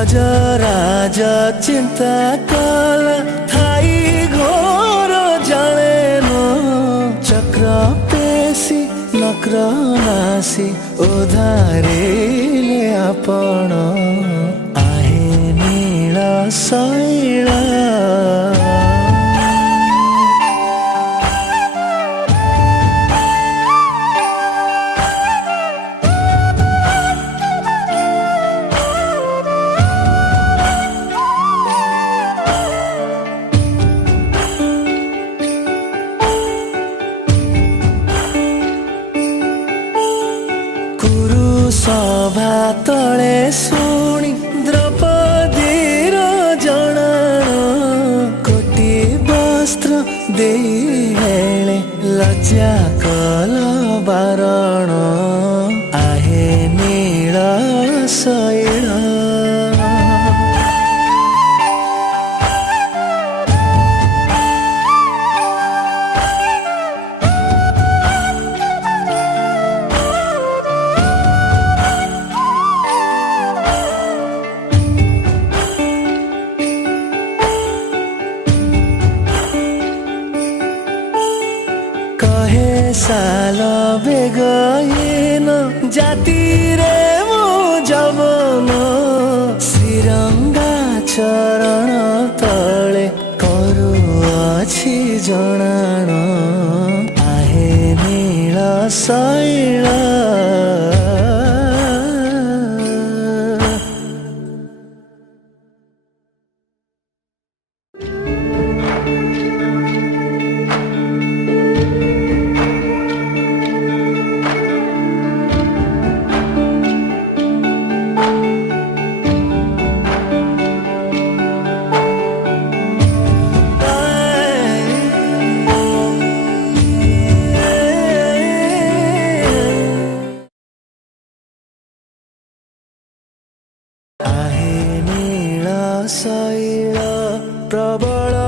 गजराज चिंता कला थाई घोर जाने न चक्र पेशी नक्र नासी उधारिले आपण आहे नील शैल सभा तले शुणी द्रौपदीर जनाण कोटी वस्त्र दे लज्जा कल बारण आहे नील शैल कहे साल बेगन जाति रे मो जवन श्रीरंगा चरण तले करुअछि जणाण आहे नील शैल आहे नील शैल प्रबल